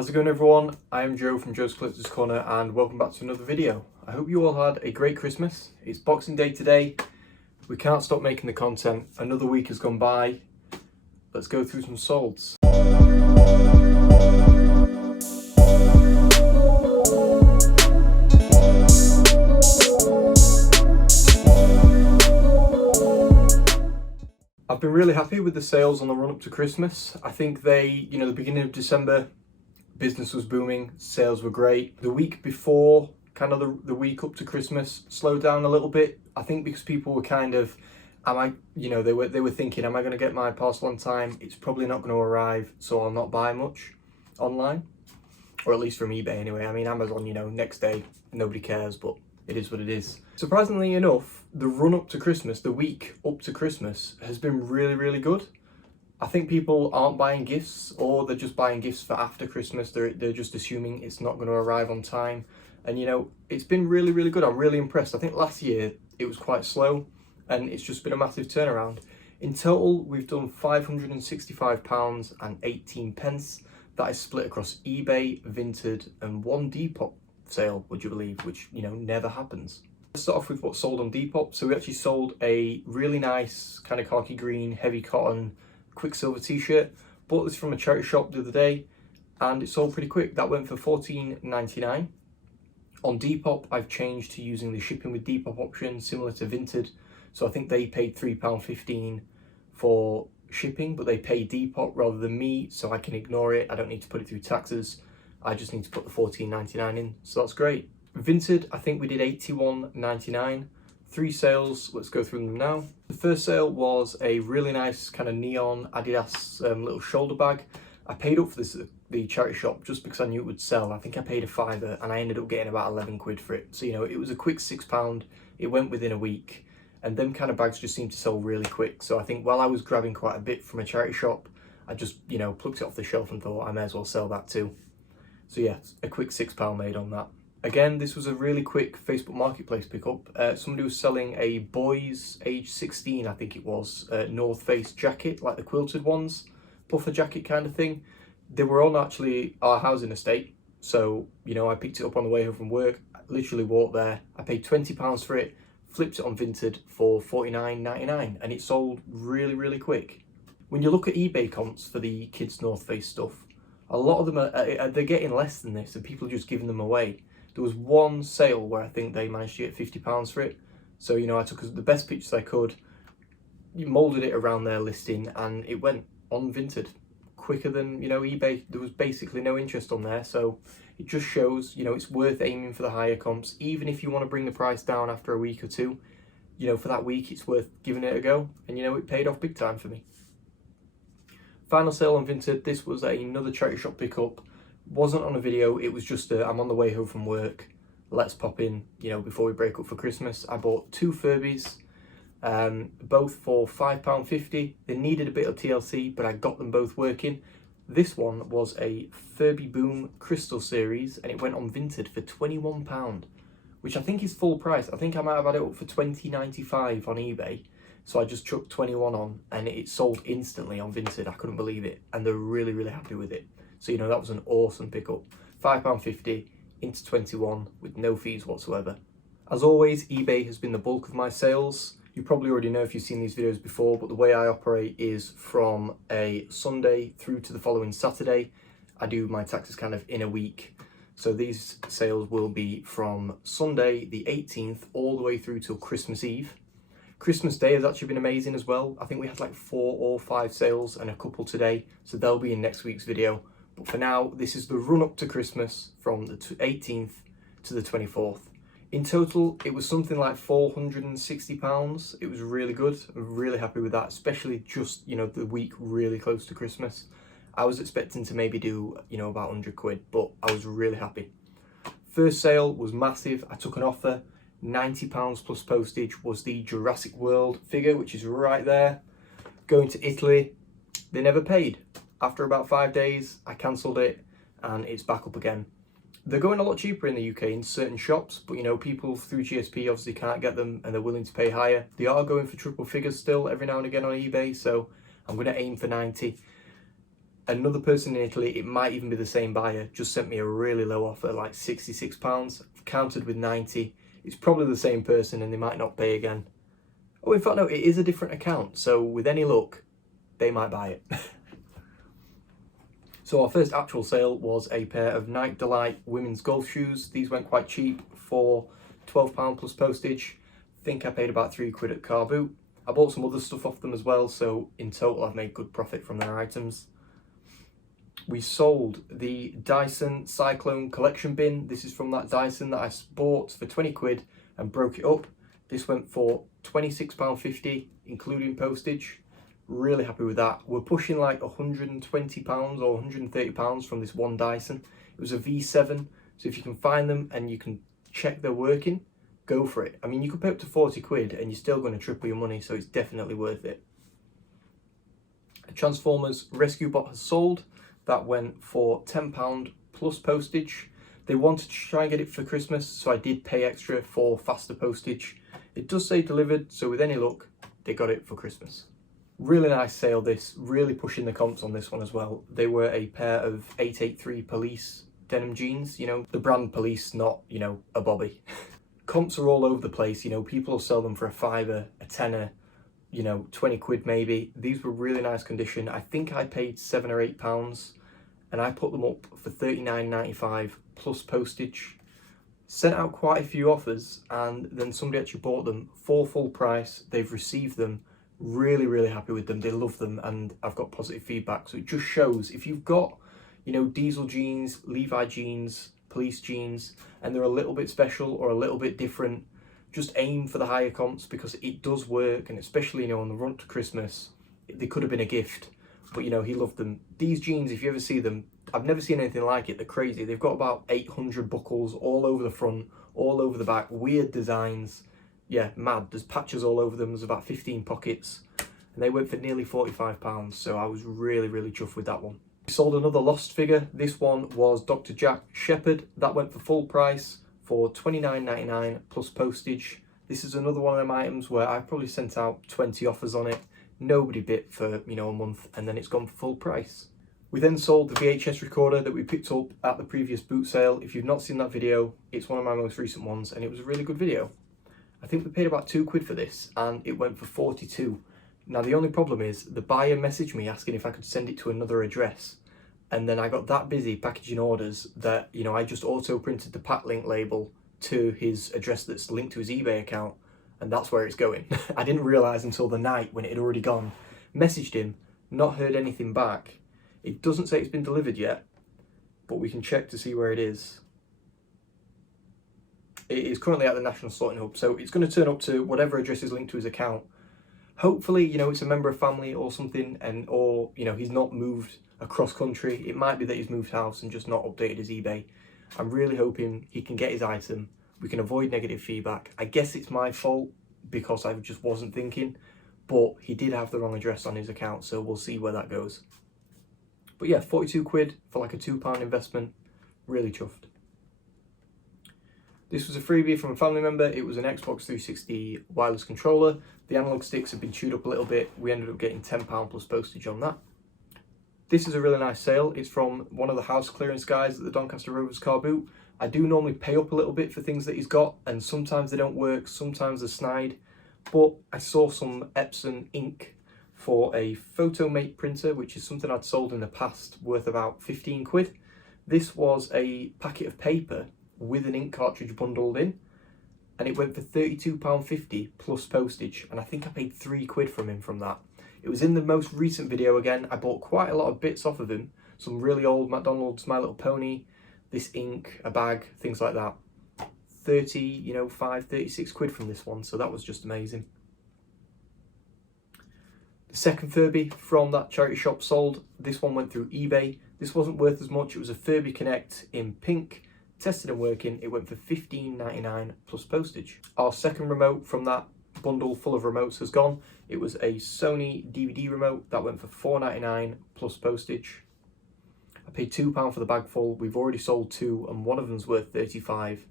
How's it going, everyone? I'm Joe from Joe's Collector's Corner and welcome back to another video. I hope you all had a great Christmas. It's Boxing Day today. We can't stop making the content. Another week has gone by. Let's go through some solds. I've been really happy with the sales on the run up to Christmas. I think the beginning of December, business was booming, sales were great. The week before, kind of the week up to Christmas, slowed down a little bit. I think because people were kind of, they were thinking, am I going to get my parcel on time? It's probably not going to arrive, so I'll not buy much online, or at least from eBay anyway. I mean, Amazon, next day, nobody cares, but it is what it is. Surprisingly enough, the run up to Christmas, the week up to Christmas, has been really, really good. I think people aren't buying gifts, or they're just buying gifts for after Christmas. They're just assuming it's not going to arrive on time. And it's been really, really good. I'm really impressed. I think last year it was quite slow, and it's just been a massive turnaround. In total, we've done £565.18. That is split across eBay, Vinted, and one Depop sale, would you believe, which never happens. Let's start off with what sold on Depop. So we actually sold a really nice kind of khaki green heavy cotton Quicksilver t-shirt. Bought this from a charity shop the other day and it sold pretty quick. That went for $14.99. On Depop, I've changed to using the shipping with Depop option, similar to Vinted. So I think they paid £3.15 for shipping, but they paid Depop rather than me, so I can ignore it. I don't need to put it through taxes. I just need to put the $14.99 in, so that's great. Vinted, I think we did $81.99. 3 sales, let's go through them now. The first sale was a really nice kind of neon Adidas little shoulder bag. I paid up for this at the charity shop just because I knew it would sell. I think I paid a £5 and I ended up getting about 11 quid for it. So, it was a quick £6. It went within a week, and them kind of bags just seem to sell really quick. So I think while I was grabbing quite a bit from a charity shop, I just, plucked it off the shelf and thought I may as well sell that too. So yeah, a quick £6 made on that. Again, this was a really quick Facebook Marketplace pickup. Somebody was selling a boys age 16, I think it was, North Face jacket, like the quilted ones, puffer jacket kind of thing. They were on actually our housing estate. So, I picked it up on the way home from work. I literally walked there. I paid £20 for it, flipped it on Vinted for $49.99, and it sold really, really quick. When you look at eBay comps for the kids' North Face stuff, a lot of them they're getting less than this, and people are just giving them away. There was one sale where I think they managed to get £50 for it. So, I took the best pictures I could, moulded it around their listing, and it went on Vinted quicker than, eBay. There was basically no interest on there. So it just shows, it's worth aiming for the higher comps. Even if you want to bring the price down after a week or two, for that week, it's worth giving it a go. And, it paid off big time for me. Final sale on Vinted. This was another charity shop pickup. Wasn't on a video, it was just I'm on the way home from work, let's pop in, before we break up for Christmas. I bought 2 Furbies, both for £5.50. They needed a bit of TLC, but I got them both working. This one was a Furby Boom Crystal Series, and it went on Vinted for £21, which I think is full price. I think I might have had it up for $20.95 on eBay. So I just chucked 21 on, and it sold instantly on Vinted. I couldn't believe it, and they're really, really happy with it. So, that was an awesome pickup. £5.50 into 21 with no fees whatsoever. As always, eBay has been the bulk of my sales. You probably already know if you've seen these videos before, but the way I operate is from a Sunday through to the following Saturday. I do my taxes kind of in a week. So these sales will be from Sunday the 18th all the way through till Christmas Eve. Christmas Day has actually been amazing as well. I think we had like 4 or 5 sales and a couple today. So they'll be in next week's video. But for now, this is the run up to Christmas from the 18th to the 24th. In total, it was something like £460. It was really good. I'm really happy with that, especially just, the week really close to Christmas. I was expecting to maybe do, about 100 quid, but I was really happy. First sale was massive. I took an offer. £90 plus postage was the Jurassic World figure, which is right there. Going to Italy, they never paid. After about 5 days, I cancelled it and it's back up again. They're going a lot cheaper in the UK in certain shops, but people through GSP obviously can't get them and they're willing to pay higher. They are going for triple figures still every now and again on eBay, so I'm going to aim for 90. Another person in Italy, it might even be the same buyer, just sent me a really low offer, like £66, countered with 90. It's probably the same person and they might not pay again. Oh, in fact, no, it is a different account. So with any luck, they might buy it. So our first actual sale was a pair of Nike Delight women's golf shoes. These went quite cheap for £12 plus postage. I think I paid about £3 at car boot. I bought some other stuff off them as well, so in total I've made good profit from their items. We sold the Dyson Cyclone collection bin. This is from that Dyson that I bought for £20 and broke it up. This went for £26.50 including postage. Really happy with that. We're pushing like £120 or £130 from this one Dyson. It was a V7, so if you can find them and you can check they're working, go for it. I mean, you could pay up to £40 and you're still going to triple your money, so it's definitely worth it. A Transformers Rescue Bot has sold. That went for £10 plus postage. They wanted to try and get it for Christmas, so I did pay extra for faster postage. It does say delivered, so with any luck, they got it for Christmas. Really nice sale this, really pushing the comps on this one as well. They were a pair of 883 Police denim jeans, you know, the brand Police, not, you know, a bobby. Comps are all over the place, you know, people will sell them for a fiver, a tenner, you know, £20 maybe. These were really nice condition. I think I paid £7 or £8 and I put them up for £39.95 plus postage. Sent out quite a few offers and then somebody actually bought them for full price. They've received them. Really happy with them. They love them and I've got positive feedback. So it just shows if you've got, you know, diesel jeans, Levi jeans, police jeans, and they're a little bit special or a little bit different, just aim for the higher comps because it does work. And especially, you know, on the run to Christmas, they could have been a gift, but you know, he loved them. These jeans, if you ever see them, I've never seen anything like it. They're crazy. They've got about 800 buckles all over the front, all over the back, weird designs. Yeah, mad. There's patches all over them. There's about 15 pockets and they went for nearly £45. So I was really chuffed with that one. We sold another lost figure. This one was Dr. Jack Shepherd. That went for full price for £29.99 plus postage. This is another one of them items where I probably sent out 20 offers on it. Nobody bit for, you know, a month and then it's gone for full price. We then sold the VHS recorder that we picked up at the previous boot sale. If you've not seen that video, it's one of my most recent ones and it was a really good video. I think we paid about £2 for this and it went for 42. Now the only problem is the buyer messaged me asking if I could send it to another address. And then I got that busy packaging orders that, you know, I just auto printed the pack link label to his address that's linked to his eBay account. And that's where it's going. I didn't realise until the night when it had already gone. Messaged him, not heard anything back. It doesn't say it's been delivered yet, but we can check to see where it is. It is currently at the National Sorting Hub, so it's going to turn up to whatever address is linked to his account. Hopefully, you know, it's a member of family or something, and or, you know, he's not moved across country. It might be that he's moved house and just not updated his eBay. I'm really hoping he can get his item. We can avoid negative feedback. I guess it's my fault because I just wasn't thinking, but he did have the wrong address on his account, so we'll see where that goes. But yeah, £42 for like a £2 investment. Really chuffed. This was a freebie from a family member. It was an Xbox 360 wireless controller. The analog sticks have been chewed up a little bit. We ended up getting £10 plus postage on that. This is a really nice sale. It's from one of the house clearance guys at the Doncaster Rovers car boot. I do normally pay up a little bit for things that he's got, and sometimes they don't work, sometimes they're snide. But I saw some Epson ink for a Photomate printer, which is something I'd sold in the past, worth about £15. This was a packet of paper with an ink cartridge bundled in, and it went for £32.50 plus postage, and I think I paid £3 from him from that. It was in the most recent video again. I bought quite a lot of bits off of him, some really old McDonald's My Little Pony, this ink, a bag, things like that. 36 quid from this one, so that was just amazing. The second Furby from that charity shop sold. This one went through eBay. This wasn't worth as much. It was a Furby Connect in pink, tested and working. It went for £15.99 plus postage. Our second remote from that bundle full of remotes has gone. It was a Sony DVD remote that went for £4.99 plus postage. I paid £2 for the bag full. We've already sold 2 and one of them's worth 35.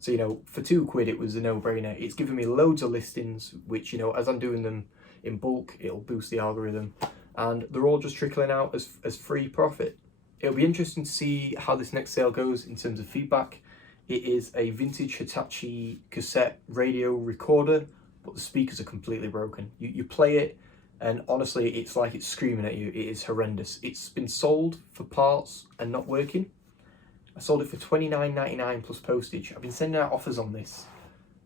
So, you know, for £2 it was a no-brainer. It's given me loads of listings, which, you know, as I'm doing them in bulk, it'll boost the algorithm. and they're all just trickling out as free profit. It'll be interesting to see how this next sale goes in terms of feedback. It is a vintage Hitachi cassette radio recorder, but the speakers are completely broken. You play it, and honestly, it's like it's screaming at you. It is horrendous. It's been sold for parts and not working. I sold it for £29.99 plus postage. I've been sending out offers on this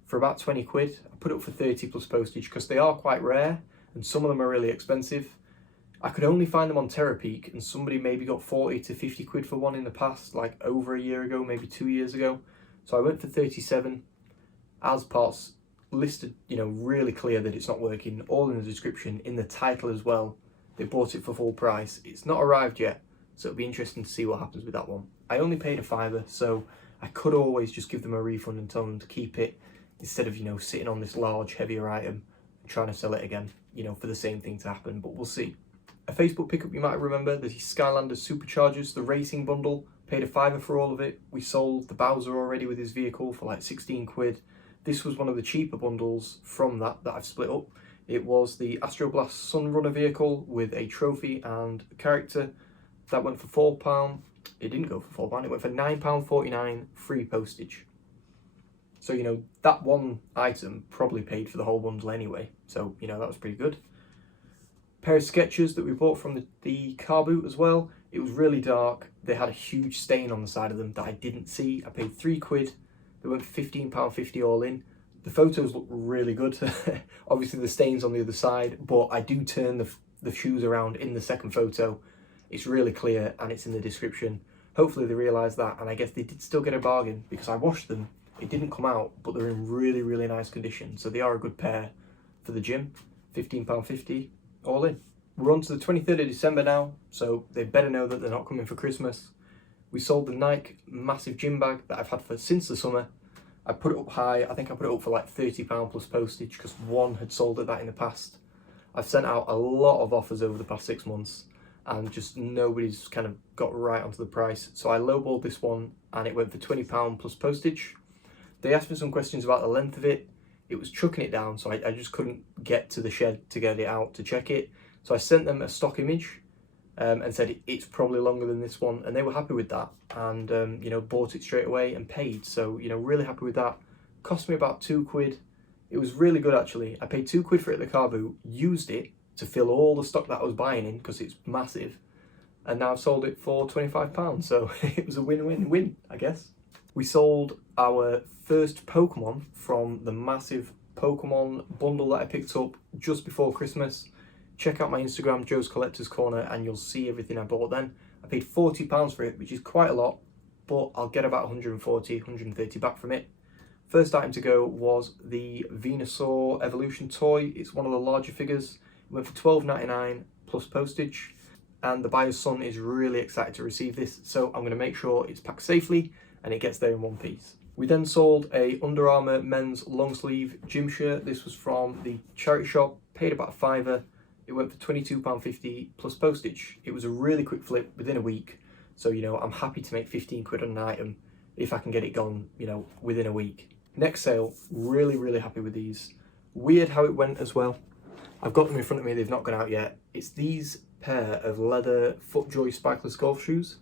for about 20 quid. I put it up for 30 plus postage because they are quite rare and some of them are really expensive. I could only find them on Terapeak, and somebody maybe got 40 to 50 quid for one in the past, like over a year ago, maybe 2 years ago. So I went for 37 as parts listed, really clear that it's not working, all in the description, in the title as well. They bought it for full price. It's not arrived yet, so it'll be interesting to see what happens with that one. I only paid a £5, so I could always just give them a refund and tell them to keep it instead of, sitting on this large, heavier item and trying to sell it again, for the same thing to happen, but we'll see. A Facebook pickup you might remember, the Skylander Superchargers, the racing bundle, paid a £5 for all of it. We sold the Bowser already with his vehicle for like 16 quid. This was one of the cheaper bundles from that I've split up. It was the Astroblast Sunrunner vehicle with a trophy and a character. That went for £4. It didn't go for £4, it went for £9.49 free postage. So, that one item probably paid for the whole bundle anyway. So, that was pretty good. Pair of Skechers that we bought from the car boot as well. It was really dark. They had a huge stain on the side of them that I didn't see. I paid 3 quid. They went for £15.50 all in. The photos look really good. Obviously the stain's on the other side, but I do turn the shoes around in the second photo. It's really clear and it's in the description. Hopefully they realise that, and I guess they did still get a bargain because I washed them. It didn't come out, but they're in really, really nice condition. So they are a good pair for the gym. £15.50 all in. We're on to the 23rd of December now, so they better know that they're not coming for Christmas. We sold the Nike massive gym bag that I've had since the summer. I put it up high. I think I put it up for like £30 plus postage because one had sold at that in the past. I've sent out a lot of offers over the past 6 months and just nobody's kind of got right onto the price. So I lowballed this one and it went for £20 plus postage. They asked me some questions about the length of it. It was chucking it down, so I just couldn't get to the shed to get it out to check it. So I sent them a stock image and said it's probably longer than this one, and they were happy with that, and bought it straight away and paid. So really happy with that. Cost me about 2 quid. It was really good actually. I paid 2 quid for it at the car boot, used it to fill all the stock that I was buying in because it's massive, and now I've sold it for £25. So it was a win-win-win, I guess. We sold our first Pokemon from the massive Pokemon bundle that I picked up just before Christmas. Check out my Instagram, Joe's Collector's Corner, and you'll see everything I bought then. I paid £40 for it, which is quite a lot, but I'll get about 140, 130 back from it. First item to go was the Venusaur Evolution toy. It's one of the larger figures. It went for £12.99 plus postage, and the buyer's son is really excited to receive this, so I'm going to make sure it's packed safely and it gets there in one piece. We then sold a Under Armour men's long sleeve gym shirt. This was from the charity shop, paid about a £5. It went for £22.50 plus postage. It was a really quick flip within a week. So, I'm happy to make 15 quid on an item if I can get it gone, within a week. Next sale, really, really happy with these. Weird how it went as well. I've got them in front of me, they've not gone out yet. It's these pair of leather FootJoy spikeless golf shoes.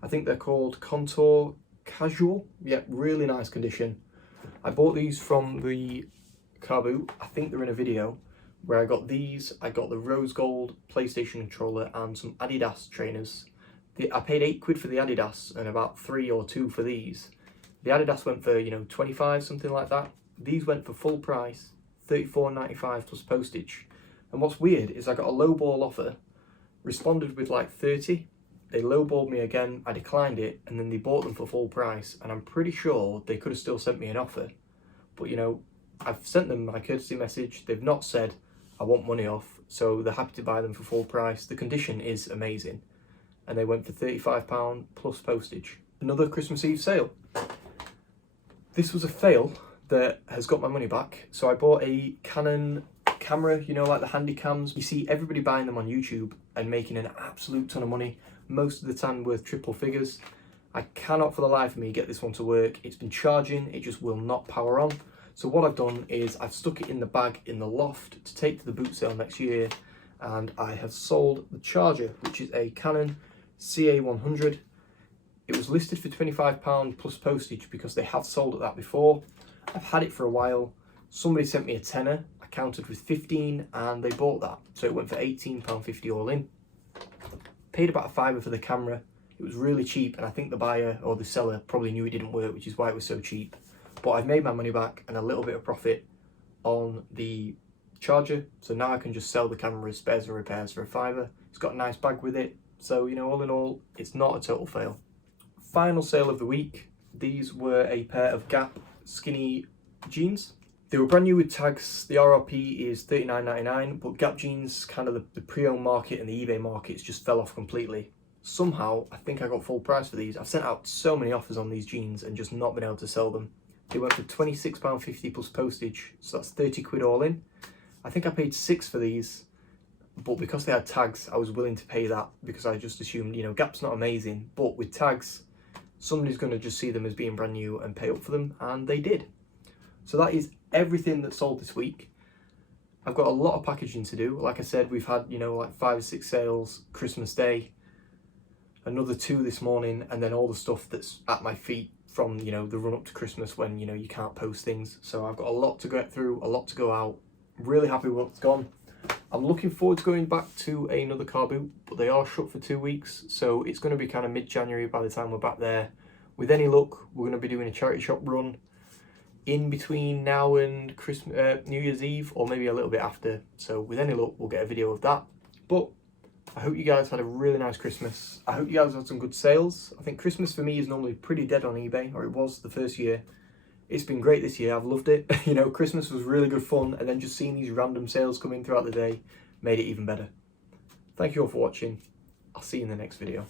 I think they're called Contour Casual. Yeah, really nice condition. I bought these from the car boot. I think they're in a video where I got these. I got the rose gold PlayStation controller and some Adidas trainers. I paid 8 quid for the Adidas and about 3 or 2 for these. The Adidas went for 25, something like that. These went for full price, £34.95 plus postage. And what's weird is I got a lowball offer, responded with like 30. They lowballed me again, I declined it, and then they bought them for full price, and I'm pretty sure they could have still sent me an offer. But I've sent them my courtesy message, they've not said I want money off, so they're happy to buy them for full price. The condition is amazing, and they went for £35 plus postage. Another Christmas Eve sale. This was a fail that has got my money back. So I bought a Canon camera, like the handy cams. You see everybody buying them on YouTube and making an absolute ton of money, most of the time worth triple figures. I cannot for the life of me get this one to work. It's been charging, it just will not power on. So what I've done is I've stuck it in the bag in the loft to take to the boot sale next year, and I have sold the charger, which is a Canon CA100. It was listed for £25 plus postage because they have sold at that before. I've had it for a while. Somebody sent me a tenner, I counted with 15 and they bought that. So it went for £18.50 all in. Paid about £5 for the camera. It was really cheap and I think the buyer or the seller probably knew it didn't work, which is why it was so cheap. But I've made my money back and a little bit of profit on the charger. So now I can just sell the camera as spares and repairs for £5. It's got a nice bag with it. So, you know, all in all, it's not a total fail. Final sale of the week. These were a pair of Gap skinny jeans. They were brand new with tags. The RRP is $39.99, but Gap jeans, kind of the pre-owned market and the eBay markets just fell off completely. Somehow, I think I got full price for these. I've sent out so many offers on these jeans and just not been able to sell them. They went for £26.50 plus postage, so that's 30 quid all in. I think I paid £6 for these, but because they had tags, I was willing to pay that because I just assumed, you know, Gap's not amazing, but with tags, somebody's going to just see them as being brand new and pay up for them, and they did. So that is everything that sold this week. I've got a lot of packaging to do. Like I said, we've had, you know, like 5 or 6 sales Christmas Day, another 2 this morning, and then all the stuff that's at my feet from, you know, the run up to Christmas when, you know, you can't post things. So I've got a lot to get through, a lot to go out. Really happy with what's gone. I'm looking forward to going back to another car boot, but they are shut for 2 weeks, so it's going to be kind of mid-January by the time we're back there. With any luck, we're going to be doing a charity shop run in between now and Christmas, New Year's Eve, or maybe a little bit after. So with any luck, we'll get a video of that. But I hope you guys had a really nice Christmas. I hope you guys had some good sales. I think Christmas for me is normally pretty dead on eBay, or it was the first year. It's been great this year, I've loved it. You know, Christmas was really good fun, and then just seeing these random sales come in throughout the day made it even better. Thank you all for watching. I'll see you in the next video.